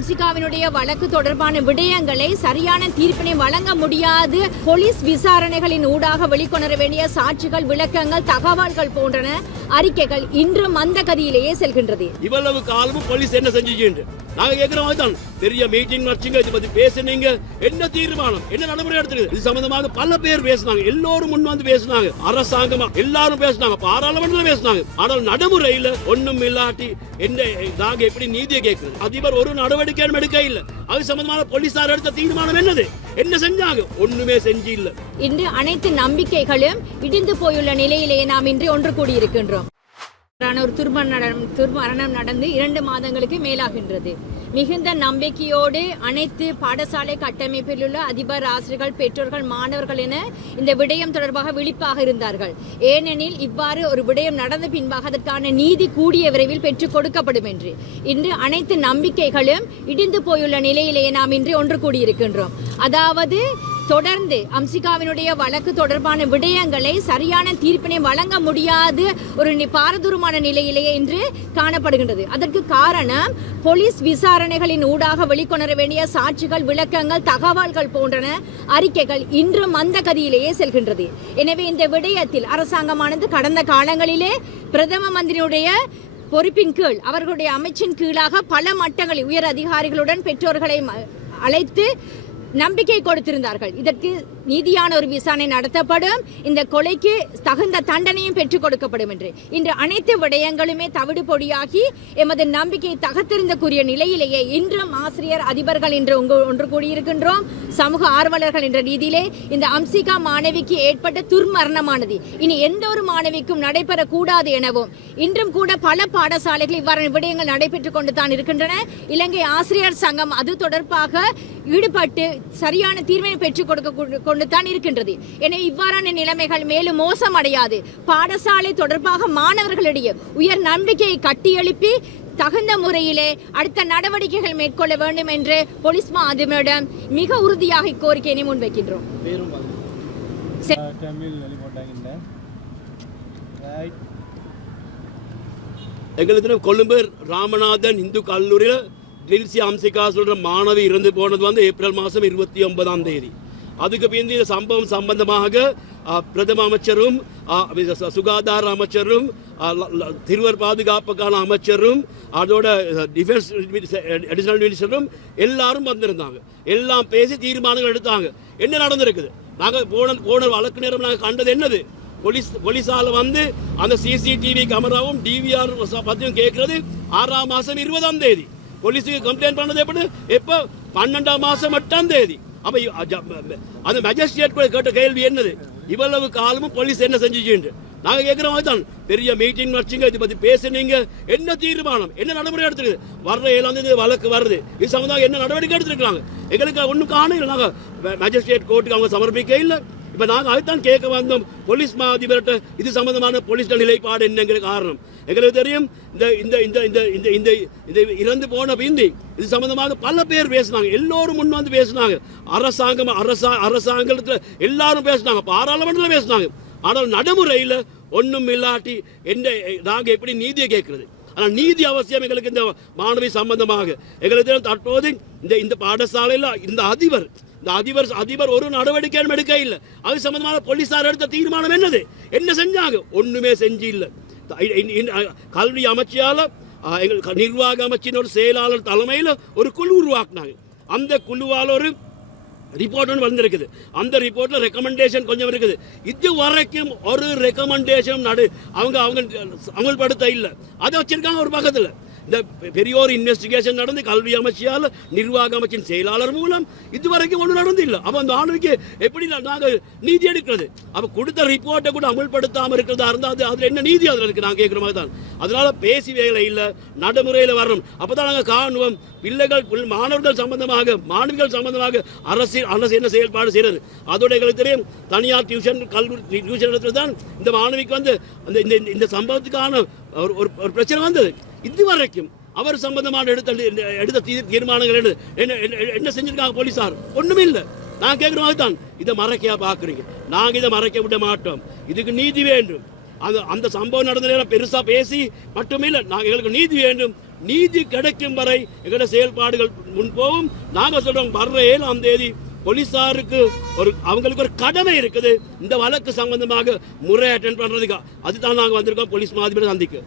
ஹம்சிகாவினுடைய வழக்கு தொடர்பான விடயங்களை சரியான தீர்ப்பினை வழங்க முடியாது. போலீஸ் விசாரணைகளின் ஊடாக வெளிக்கொணர வேண்டிய சாட்சிகள் விளக்கங்கள் தகவல்கள் போன்றன அறிக்கைகள் இன்று மந்த கதியிலேயே செல்கின்றது. இவ்வளவு காலமும் போலீஸ் என்ன செஞ்சு நாங்க கேட்கிற மாதிரி தான் பெரிய மீட்டிங் வச்சுங்க இதை பத்தி பேசுனீங்க என்ன தீர்மானம்? என்ன நடைமுறை எடுத்துருக்கு? இது சம்பந்தமாக பல பேர் பேசினாங்க. எல்லோரும் முன் வந்து பேசினாங்க. அரசாங்கமா எல்லாரும் பேசினாங்க. பாராளுமன்றத்தில் பேசினாங்க. ஆனால் நடைமுறையில ஒண்ணும் இல்லாட்டி என்ன நாங்க எப்படி நீதியை கேட்கிறது? அதிபர் ஒரு நடவடிக்கையும் எடுக்க இல்ல அது சம்பந்தமான போலீசார் எடுத்த தீர்மானம் என்னது? என்ன செஞ்சாங்க? ஒண்ணுமே செஞ்சு இல்ல இன்று அனைத்து நம்பிக்கைகளும் இடிந்து போயுள்ள நிலையிலேயே நாம் இன்று ஒன்று கூடியிருக்கின்றோம். ஒரு நடனம் துர்மரணம் நடந்து இரண்டு மாதங்களுக்கு மேலாகின்றது. மிகுந்த நம்பிக்கையோடு அனைத்து பாடசாலை கட்டமைப்பில் உள்ள அதிபர் ஆசிரியர்கள் பெற்றோர்கள் மாணவர்கள் என இந்த விடயம் தொடர்பாக விழிப்பாக இருந்தார்கள். ஏனெனில் இவ்வாறு ஒரு விடயம் நடந்த பின்பாக அதற்கான நீதி கூடிய விரைவில் பெற்றுக் கொடுக்கப்படும் என்று. இன்று அனைத்து நம்பிக்கைகளும் இடிந்து போயுள்ள நிலையிலேயே நாம் இன்று ஒன்று கூடியிருக்கின்றோம். அதாவது தொடர்ந்து அம்சிகாவினுடைய வழக்கு தொடர்பான விடயங்களை சரியான தீர்ப்பினை வழங்க முடியாது. ஒரு நி- பாரதூரமான நிலையிலேயே இன்று காணப்படுகின்றது. அதற்கு காரணம் போலீஸ் விசாரணைகளின் ஊடாக வெளிக்கொணர வேண்டிய சாட்சிகள் விளக்கங்கள் தகவல்கள் போன்றன அறிக்கைகள் இன்று மந்த கதியிலேயே செல்கின்றது. எனவே இந்த விடயத்தில் அரசாங்கமானது கடந்த காலங்களிலே பிரதம மந்திரியுடைய பொறுப்பின் கீழ் அவர்களுடைய அமைச்சின் கீழாக பல மட்டங்களில் உயர் அதிகாரிகளுடன் பெற்றோர்களை ம- அழைத்து நம்பிக்கை கொடுத்திருந்தார்கள். இதற்கு நீதியான ஒரு விசாரணை நடத்தப்படும். இந்த கொலைக்கு தகுந்த தண்டனையும் பெற்றுக் கொடுக்கப்படும் என்று. இன்று அனைத்து விடயங்களுமே தவிடு பொடியாகி எமது நம்பிக்கை கூறிய நிலையிலேயே இன்றும் ஆசிரியர் அதிபர்கள் என்று உங்க ஒன்று கூடியிருக்கின்றோம். சமூக ஆர்வலர்கள் என்ற ரீதியிலே இந்த அம்சிகா மாணவிக்கு ஏற்பட்ட துர்மரணமானது. இனி எந்த ஒரு மாணவிக்கும் நடைபெறக்கூடாது எனவும் இன்றும் கூட பல பாடசாலைகள் இவ்வாறான விடயங்கள் நடைபெற்றுக் கொண்டு தான் இருக்கின்றன. இலங்கை ஆசிரியர் சங்கம் அது தொடர்பாக ஈடுபட்டு சரியான தீர்வினை பெற்றுக் கொடுக்க கொண்டு- தான் இருக்கின்றது. எனவே இவ்வாறான நிலைமைகள் மேலும் மோசமடையாது. பாடசாலை தொடர்பாக மாணவர்களிடையே உயர் நம்பிக்கையை கட்டியெழுப்பி தகுந்த முறையிலே அடுத்த நடவடிக்கைகள் மேற்கொள்ள வேண்டும் என்று போலீஸ் மா அதிபரிடம் மிக உறுதியாக இக்கோரிக்கையினை முன்வைக்கின்றோம். எங்களுக்கு கொழும்பு ராமநாதன் இந்து கல்லூரியில் டில்சி அம்சிகா சொல்ற மாணவி இறந்து போனது வந்து ஏப்ரல் மாதம் இருபத்தி ஒன்பதாம் தேதி அதுக்கு பிந்தி இந்த சம்பவம் சம்பந்தமாக பிரதம அமைச்சரும் சுகாதார அமைச்சரும் திருவர் பாதுகாப்புக்கான அமைச்சரும் அதோட டிஃபென்ஸ் அடிஷனல் மினிஸ்டரும் எல்லாரும் வந்திருந்தாங்க எல்லாம் பேசி தீர்மானங்கள் எடுத்தாங்க என்ன நடந்திருக்குது நாங்கள் போன போன வழக்கு நேரம் நாங்கள் கண்டது என்னது போலீஸ் போலீஸால் வந்து அந்த சிசிடிவி கேமராவும் டிவிஆர் பத்தியும் கேட்கறது ஆறாம் மாதம் இருபதாம் தேதி போலீஸுக்கு கம்ப்ளைண்ட் பண்ணது எப்படி இப்போ பன்னெண்டாம் மாசம் எட்டாம் தேதி அப்ப அந்த மேஜிஸ்ட்ரேட் கூட கேட்ட கேள்வி என்னது இவ்வளவு காலமும் போலீஸ் என்ன செஞ்சுச்சு நாங்க கேட்கிற மாதிரி தான் பெரிய மீட்டிங் வச்சுங்க இதை பத்தி பேசுனீங்க என்ன தீர்மானம் என்ன நடைமுறை எடுத்துருக்கு வர்ற ஏழாம் தேதி வழக்கு வருது இது சம்பந்தம் என்ன நடவடிக்கை எடுத்திருக்காங்க எங்களுக்கு ஒன்றும் காணல நாங்க மேஜிஸ்ட்ரேட் கோர்ட்டுக்கு அவங்க சமர்ப்பிக்க இல்லை இப்ப நாங்க அதுதான் கேட்க வந்தோம் போலீஸ் மா அதிபர்கிட்ட இது சம்பந்தமான போலீஸ் நிலைப்பாடு என்னங்கிற காரணம் எங்களுக்கு தெரியும் இந்த இந்த இந்த இந்த இந்த இந்த இந்த இறந்து போன பிந்தி இது சம்பந்தமாக பல பேர் பேசினாங்க. எல்லோரும் முன் வந்து பேசினாங்க. அரசாங்கம் அரசா அரசாங்கத்துல எல்லாரும் பேசினாங்க. பாராளுமன்றத்தில் பேசினாங்க. ஆனால் நடைமுறையில ஒண்ணும் இல்லாட்டி என்ன நாங்க எப்படி நீதியை கேட்கறது? ஆனால் நீதி அவசியம் எங்களுக்கு இந்த மாணவி சம்பந்தமாக. எங்களுக்கு தெரியும் தற்போது இந்த இந்த பாடசாலையில் இந்த அதிபர் இந்த அதிபர் அதிபர் ஒரு நடவடிக்கையும் எடுக்க இல்லை. அது சம்பந்தமான போலீஸார் எடுத்த தீர்மானம் என்னது? என்ன செஞ்சாங்க? ஒண்ணுமே செஞ்சு இல்லை கல்வி அமைச்சியால் எங்கள் நிர்வாக அமைச்சின் ஒரு செயலாளர் தலைமையில் ஒரு குழு உருவாக்குனாங்க அந்த குழுவால் ஒரு ரிப்போர்ட் ஒன்று வந்திருக்குது அந்த ரிப்போர்ட்டில் ரெக்கமெண்டேஷன் கொஞ்சம் இருக்குது இது வரைக்கும் ஒரு ரெக்கமெண்டேஷன் நடு அவங்க அவங்க அமல்படுத்த இல்லை அதை வச்சிருக்காங்க ஒரு பக்கத்தில் இந்த பெரியோர் இன்வெஸ்டிகேஷன் நடந்து கல்வி அமைச்சியால் நிர்வாக அமைச்சின் செயலாளர் மூலம் இதுவரைக்கும் ஒன்றும் நடந்து இல்லை அப்போ அந்த ஆளுக்கு எப்படி நாங்கள் நீதி எடுக்கிறது? அப்போ கொடுத்த ரிப்போர்ட்டை கூட அமல்படுத்தாமல் இருக்கிறதா இருந்தால் அது அதில் என்ன நீதி அதில் இருக்குது நாங்கள் கேட்குற மாதிரி தான். அதனால் பேசி வேலை இல்லை நடைமுறையில் வரணும். அப்போ தான் நாங்கள் காணுவோம். பிள்ளைகள் மாணவர்கள் சம்பந்தமாக மாணவிகள் சம்பந்தமாக அரசு அரசு என்ன செயல்பாடு செய்கிறது அதோட எங்களுக்கு தெரியும் தனியார் டியூஷன் கல்வி டியூஷன் இடத்துல தான் இந்த மாணவிக்கு வந்து அந்த இந்த இந்த- இந்த சம்பவத்துக்கான ஒரு ஒரு ஒரு பிரச்சனை வந்தது. இதுவரைக்கும் அவர் சம்பந்தமான எடுத்த எடுத்த தீர்மானங்கள் என்ன என்ன- செஞ்சிருக்காங்க போலீசார் ஒண்ணுமே இல்லை. நான் கேட்குற மாதிரி தான். இதை மறைக்கையா பார்க்குறீங்க. நாங்க இதை மறைக்க விட மாட்டோம். இதுக்கு நீதி வேண்டும். அந்த அந்த சம்பவம் நடந்த நேரம் பெருசா பேசி மட்டுமே இல்லை. நாங்கள் எங்களுக்கு நீதி வேண்டும். நீதி கிடைக்கும் வரை எங்களோட செயல்பாடுகள் முன்போவும் நாங்க சொல்றோம் வர்ற ஏழாம் தேதி போலீசாருக்கு ஒரு அவங்களுக்கு ஒரு கடமை இருக்குது. இந்த வழக்கு சம்பந்தமாக முறை அட்டென்ட் பண்றதுக்கு. அதுதான் நாங்க வந்திருக்கோம். போலீஸ் மாதிரி சந்திக்க.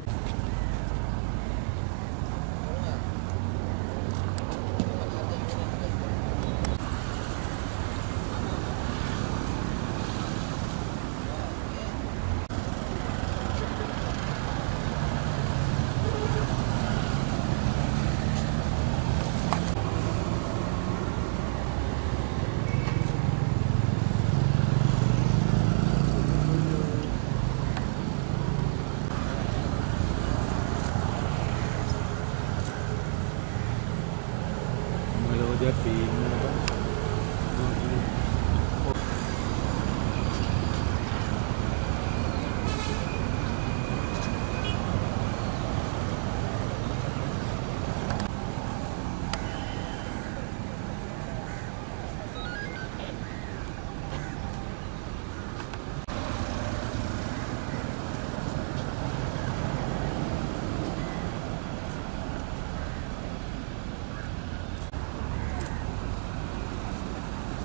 Philippines.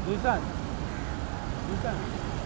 13 13